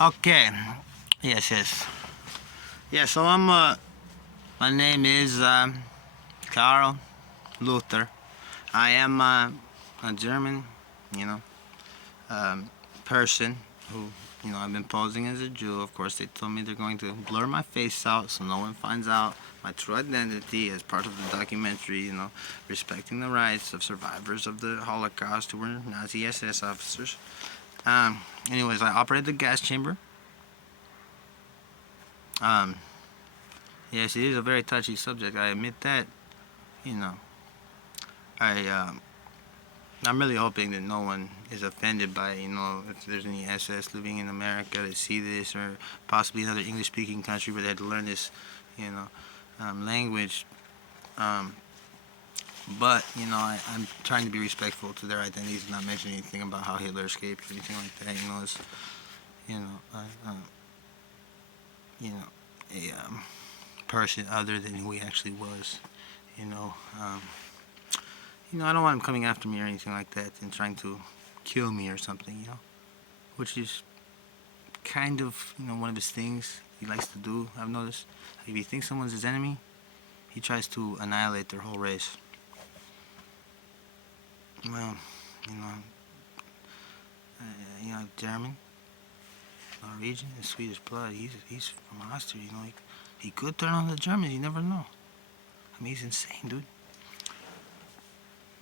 Okay. Yes, yes. Yeah, so my name is Karl Luther. I am a German, you know, um, person who, I've been posing as a Jew. Of course, they told me they're going to blur my face out so no one finds out my true identity as part of the documentary, respecting the rights of survivors of the Holocaust who were Nazi SS officers. Anyways, I operate the gas chamber. Um, yes, it is a very touchy subject. I admit that. You know, I I'm really hoping that no one is offended by if there's any SS living in America that see this, or possibly another English-speaking country where they had to learn this, you know, language. Um, but I'm trying to be respectful to their identities and not mention anything about how Hitler escaped or anything like that. As you know, I, you know, a person other than who he actually was. You know. I don't want him coming after me or anything like that and trying to kill me or something, which is kind of, one of his things he likes to do. I've noticed. If he thinks someone's his enemy, he tries to annihilate their whole race. Well, you know, German, Norwegian, and Swedish blood. He's from Austria. He could turn on the Germans. You never know. I mean, he's insane, dude.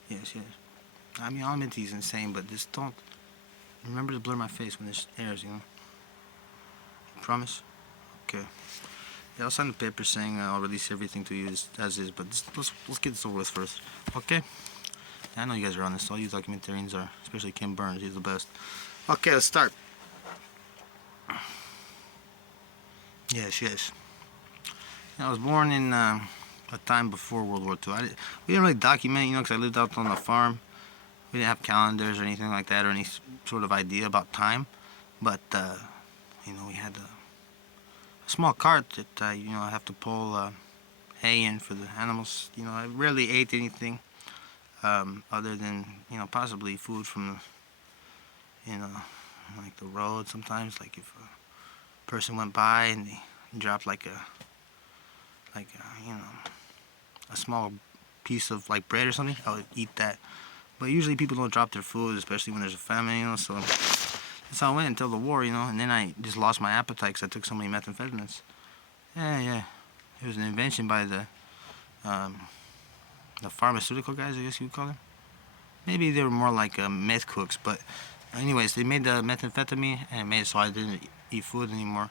Yes, yes. I mean, I'll admit he's insane, but just don't remember to blur my face when this airs. Promise? Okay. Yeah, I'll sign the paper saying I'll release everything to you as is, but let's get this over with first. Okay? I know you guys are honest. All you documentarians are, especially Ken Burns. He's the best. Okay, let's start. Yes, yes. I was born in a time before World War II. We didn't really document, because I lived out on the farm. We didn't have calendars or anything like that, or any sort of idea about time. But we had a small cart that I have to pull hay in for the animals. I rarely ate anything other than possibly food from like the road. Sometimes, like if a person went by and they dropped like a small piece of like bread or something, I would eat that. But usually people don't drop their food, especially when there's a famine. So that's how I went until the war. And then I just lost my appetite because I took so many methamphetamines. Yeah, yeah. It was an invention by um, the pharmaceutical guys, I guess you would call them. Maybe they were more like meth cooks, but anyways, they made the methamphetamine and made it so I didn't eat food anymore,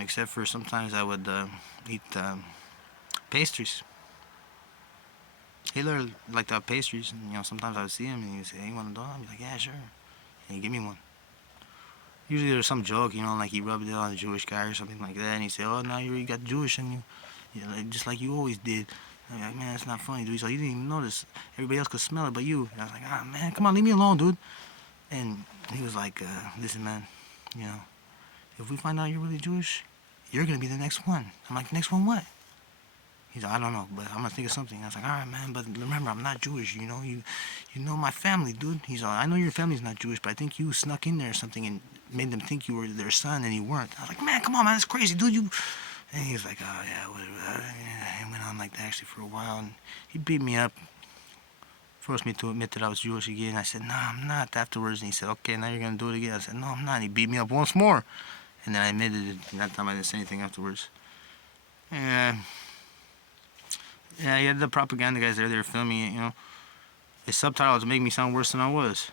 except for sometimes I would eat pastries. Hitler liked to have pastries, and sometimes I would see him and he'd say, "Hey, you want a donut?" I'd be like, "Yeah, sure." And he'd give me one. Usually there's some joke, like he rubbed it on a Jewish guy or something like that, and he'd say, "Oh, now you got Jewish in you, just like you always did." I'm like, "Man, that's not funny, dude." He's like, "You didn't even notice. Everybody else could smell it but you." And I was like, "Ah, man, come on, leave me alone, dude." And he was like, "Listen, man, you know, if we find out you're really Jewish, you're gonna be the next one." I'm like, "Next one what?" He's like, "I don't know, but I'm gonna think of something." I was like, "All right, man, but remember, I'm not Jewish. You know my family, dude." He's like, "I know your family's not Jewish, but I think you snuck in there or something and made them think you were their son and you weren't." I was like, "Man, come on, man, that's crazy, dude. You." And he was like, "Oh yeah, whatever." It went on like that actually for a while, and he beat me up, forced me to admit that I was Jewish again. I said, "Nah, I'm not." Afterwards, and he said, "Okay, now you're gonna do it again." I said, "No, I'm not." And he beat me up once more, and then I admitted it. And that time I didn't say anything afterwards. Yeah. Yeah, you had the propaganda guys there. They were filming it, His subtitles make me sound worse than I was.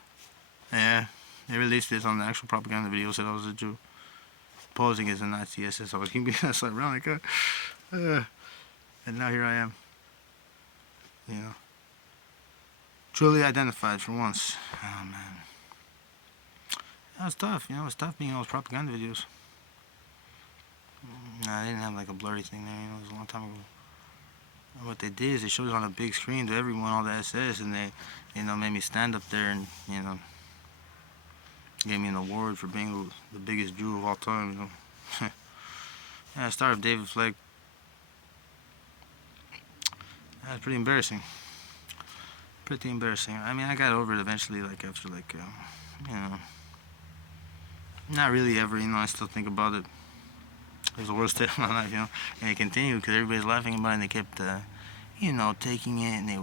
Yeah, they released this on the actual propaganda video. Said I was a Jew, posing as a Nazi SS. I was keeping us around like that. And now here I am. You know, truly identified for once. Oh man, that was tough. It was tough being in those propaganda videos. Nah, they didn't have like a blurry thing there. It was a long time ago. What they did is they showed it on a big screen to everyone, all the SS, and they, made me stand up there and, gave me an award for being the biggest Jew of all time. Yeah, I started with David Fleck. That was pretty embarrassing. Pretty embarrassing. I mean, I got over it eventually, like after you know, Not really ever, I still think about it. It was the worst day of my life, and it continued because everybody's laughing about it, and they kept, taking it, and they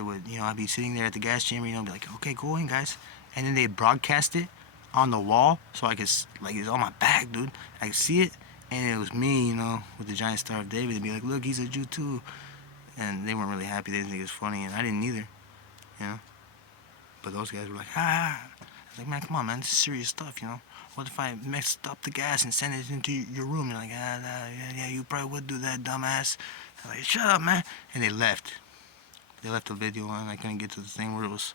would, I'd be sitting there at the gas chamber, be like, okay, go in, guys, and then they broadcast it on the wall, so I could, like, it's on my back, dude. I could see it, and it was me, with the giant Star of David. They'd be like, look, he's a Jew too, and they weren't really happy. They didn't think it was funny, and I didn't either, you know. But those guys were like, ah. I was like, man, come on, man, this is serious stuff. What if I messed up the gas and sent it into your room? You're like, yeah, you probably would do that, dumbass. I was like, shut up, man. And they left. They left the video on. I couldn't get to the thing where it was,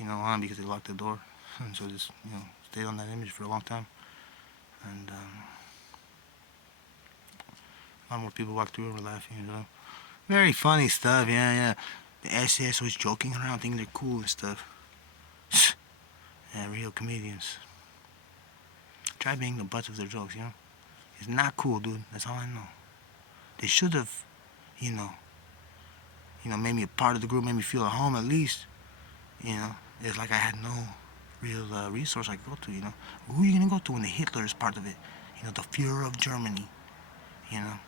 on because they locked the door. And so just, stayed on that image for a long time. And a lot more people walked through and were laughing. Very funny stuff, yeah. The SS was joking around, thinking they're cool and stuff. Yeah, real comedians. Try being the butts of their jokes. It's not cool, dude. That's all I know. They should have, you know, made me a part of the group, made me feel at home at least. It's like I had no real resource I could go to. Who are you gonna go to when the Hitler is part of it? The Fuhrer of Germany. You know,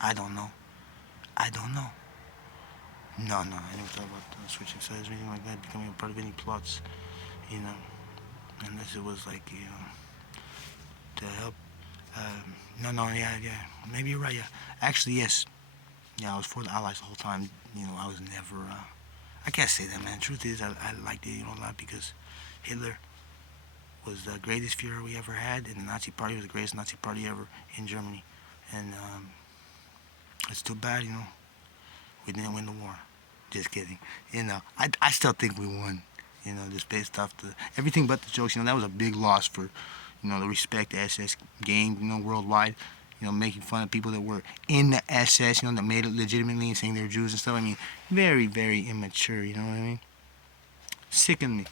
I don't know. No, I never thought about switching sides or anything like that, becoming a part of any plots. You know, unless it was like to help. No, yeah, maybe you're right. Yeah, actually, yes. Yeah, I was for the Allies the whole time. I was never. I can't say that, man. Truth is, I liked it, a lot because Hitler was the greatest Führer we ever had, and the Nazi Party was the greatest Nazi Party ever in Germany. And it's too bad, we didn't win the war. Just kidding. I still think we won. Just based off everything but the jokes. That was a big loss for, the respect the SS gained, worldwide. Making fun of people that were in the SS, that made it legitimately and saying they're Jews and stuff. I mean, very, very immature, you know what I mean? Sickened me.